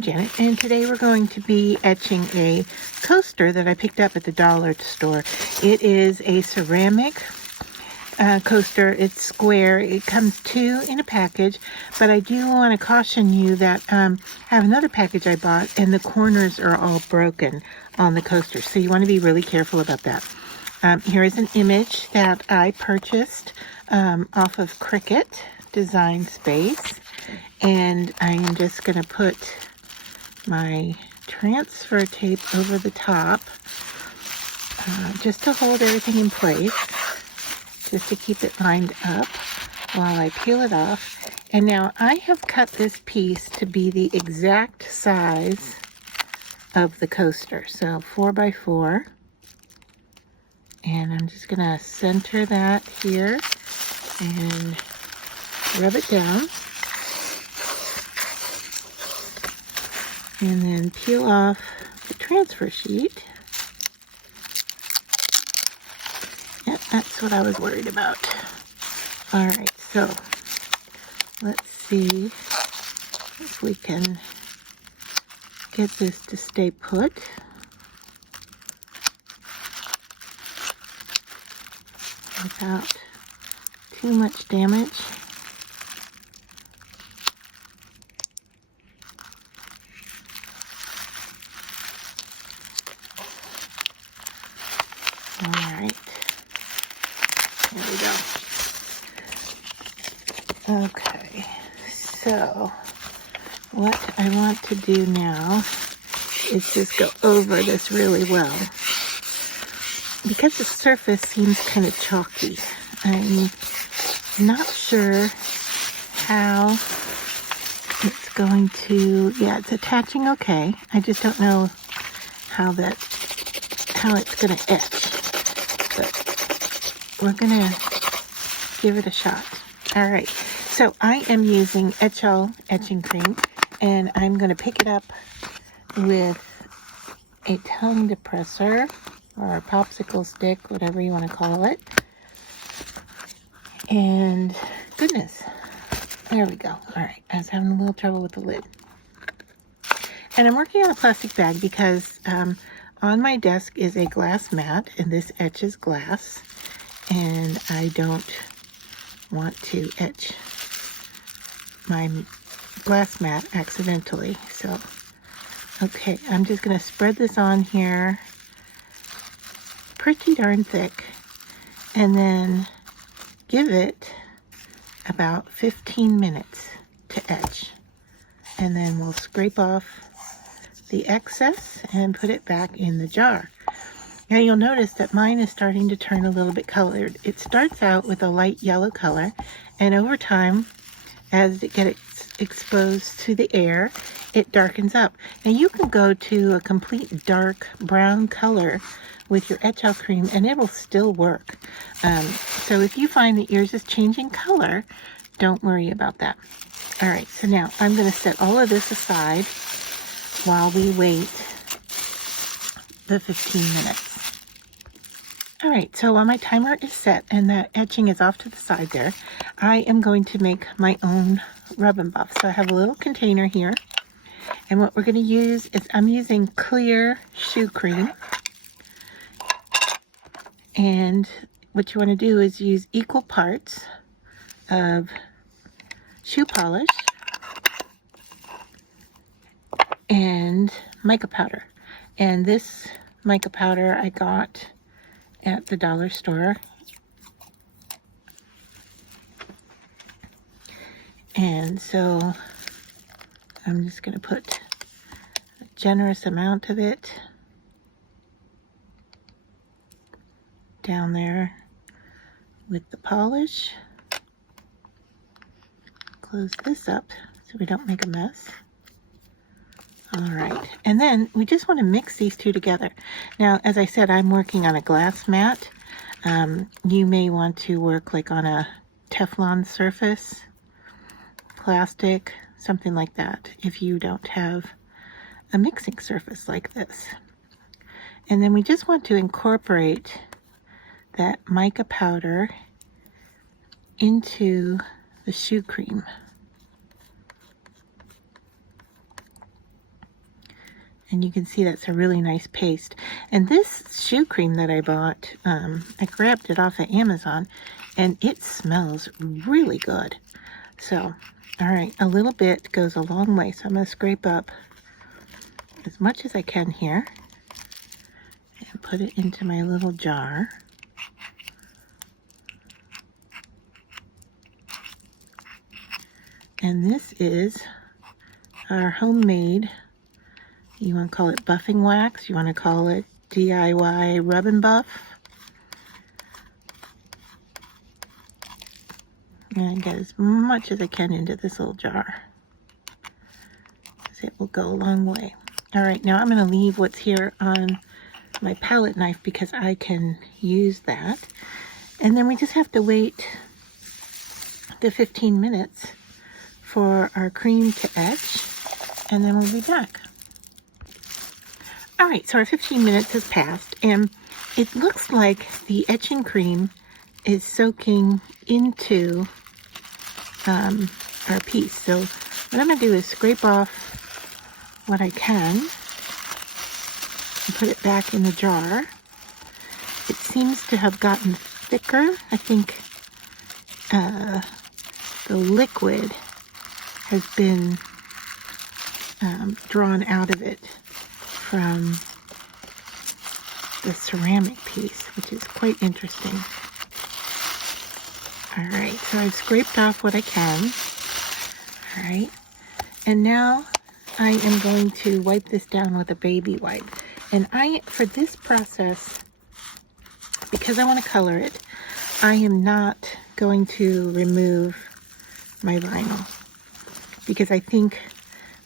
I'm Janet, and today we're going to be etching a coaster that I picked up at the dollar store. It is a ceramic coaster. It's square. It comes 2 in a package, but I do want to caution you that I have another package I bought, and the corners are all broken on the coaster, so you want to be really careful about that. Here is an image that I purchased off of Cricut Design Space, and I am just going to put my transfer tape over the top just to hold everything in place, just to keep it lined up while I peel it off. And now I have cut this piece to be the exact size of the coaster, so 4 by 4, and I'm just gonna center that here and rub it down, and then peel off the transfer sheet. Yep, that's what I was worried about. All right, so let's see if we can get this to stay put. Without too much damage. All right, there we go. Okay, so what I want to do now is just go over this really well. Because the surface seems kind of chalky, I'm not sure how it's going to, yeah, it's attaching okay. I just don't know how it's going to etch. But we're going to give it a shot. All right, so I am using Etchall etching cream, and I'm going to pick it up with a tongue depressor, or a popsicle stick, whatever you want to call it. And goodness, there we go. All right, I was having a little trouble with the lid. And I'm working on a plastic bag because on my desk is a glass mat, and this etches glass, and I don't want to etch my glass mat accidentally. So, okay, I'm just going to spread this on here pretty darn thick, and then give it about 15 minutes to etch, and then we'll scrape off the excess and put it back in the jar. Now you'll notice that mine is starting to turn a little bit colored. It starts out with a light yellow color, and over time, as it gets exposed to the air, it darkens up. Now you can go to a complete dark brown color with your Etchall cream, and it will still work. So if you find that yours is changing color, don't worry about that. All right, so now I'm going to set all of this aside while we wait the 15 minutes. All right, so while my timer is set and that etching is off to the side there, I am going to make my own rub and buff. So I have a little container here, and what we're going to use is, I'm using clear shoe cream. And what you want to do is use equal parts of shoe polish and mica powder. And this mica powder I got at the dollar store. And so I'm just going to put a generous amount of it down there with the polish. Close this up so we don't make a mess. All right, and then we just want to mix these two together. Now, as I said, I'm working on a glass mat. You may want to work like on a Teflon surface, plastic, something like that, if you don't have a mixing surface like this. And then we just want to incorporate that mica powder into the shoe cream. And you can see that's a really nice paste. And this shoe cream that I bought, I grabbed it off of Amazon, and it smells really good. So, all right, a little bit goes a long way. So I'm going to scrape up as much as I can here and put it into my little jar. And this is our homemade, you want to call it buffing wax, you want to call it DIY rub and buff. And get as much as I can into this little jar, because it will go a long way. All right, now I'm going to leave what's here on my palette knife because I can use that. And then we just have to wait the 15 minutes for our cream to etch, and then we'll be back. All right, so our 15 minutes has passed, and it looks like the etching cream is soaking into our piece. So what I'm going to do is scrape off what I can and put it back in the jar. It seems to have gotten thicker. I think the liquid has been drawn out of it from the ceramic piece, which is quite interesting. All right, so I've scraped off what I can. All right, and now I am going to wipe this down with a baby wipe. And for this process, because I want to color it, I am not going to remove my vinyl, because I think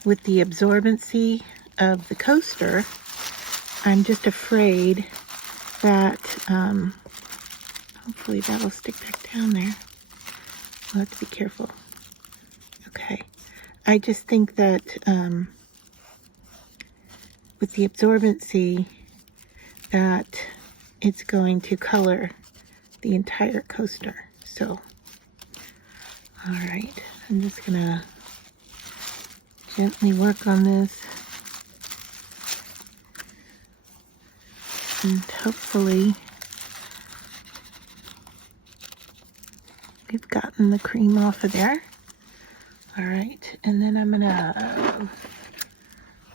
with the absorbency of the coaster, I'm just afraid that hopefully that'll stick back down there. We'll have to be careful. Okay. I just think that with the absorbency, that it's going to color the entire coaster. So, all right. I'm just going to gently work on this. And hopefully we've gotten the cream off of there. All right, and then I'm gonna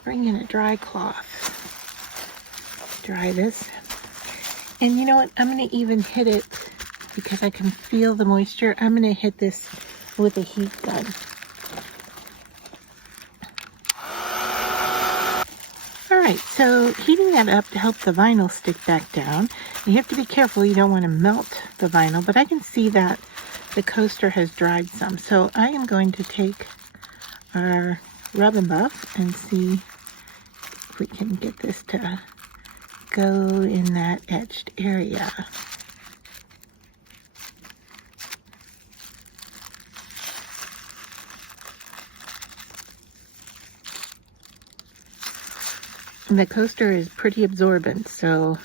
bring in a dry cloth, dry this. And you know what, I'm gonna even hit it, because I can feel the moisture, I'm gonna hit this with a heat gun. All right, so heating that up to help the vinyl stick back down. You have to be careful, you don't want to melt the vinyl, but I can see that the coaster has dried some. So I am going to take our rub and buff and see if we can get this to go in that etched area. And the coaster is pretty absorbent, so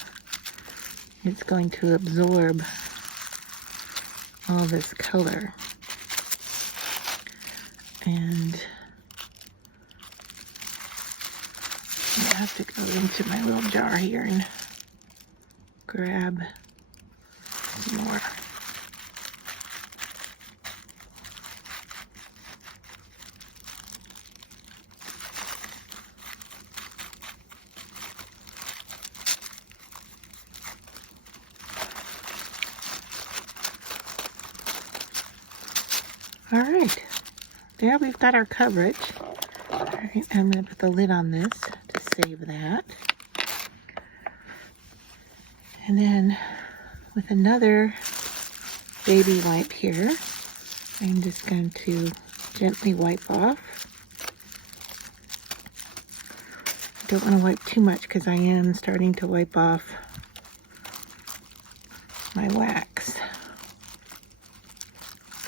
it's going to absorb all this color. And I have to go into my little jar here and grab some more. All right, there we've got our coverage. All right, I'm going to put the lid on this to save that. And then with another baby wipe here, I'm just going to gently wipe off. I don't want to wipe too much because I am starting to wipe off my wax.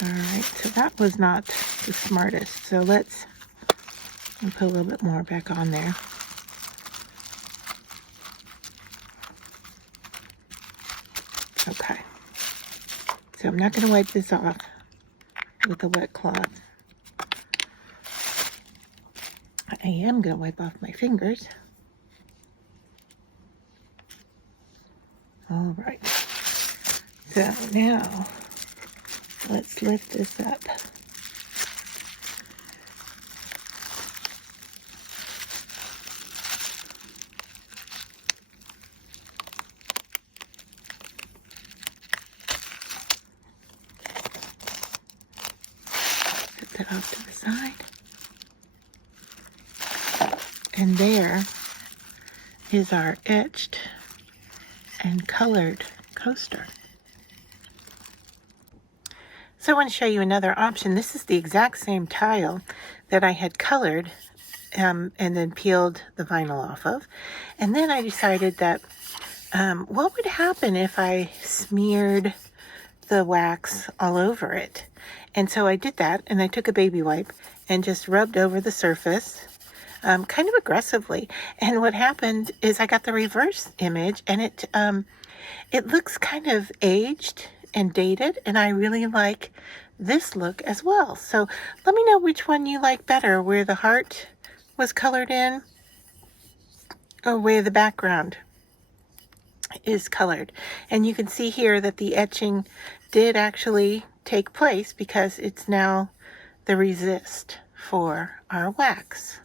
All right, so that was not the smartest. So let's put a little bit more back on there. Okay. So I'm not going to wipe this off with a wet cloth. I am going to wipe off my fingers. All right. So now let's lift this up. Set that off to the side. And there is our etched and colored coaster. So I want to show you another option. This is the exact same tile that I had colored and then peeled the vinyl off of. And then I decided that what would happen if I smeared the wax all over it? And so I did that, and I took a baby wipe and just rubbed over the surface kind of aggressively. And what happened is I got the reverse image, and it looks kind of aged and dated, and I really like this look as well. So let me know which one you like better, where the heart was colored in or where the background is colored. And you can see here that the etching did actually take place because it's now the resist for our wax.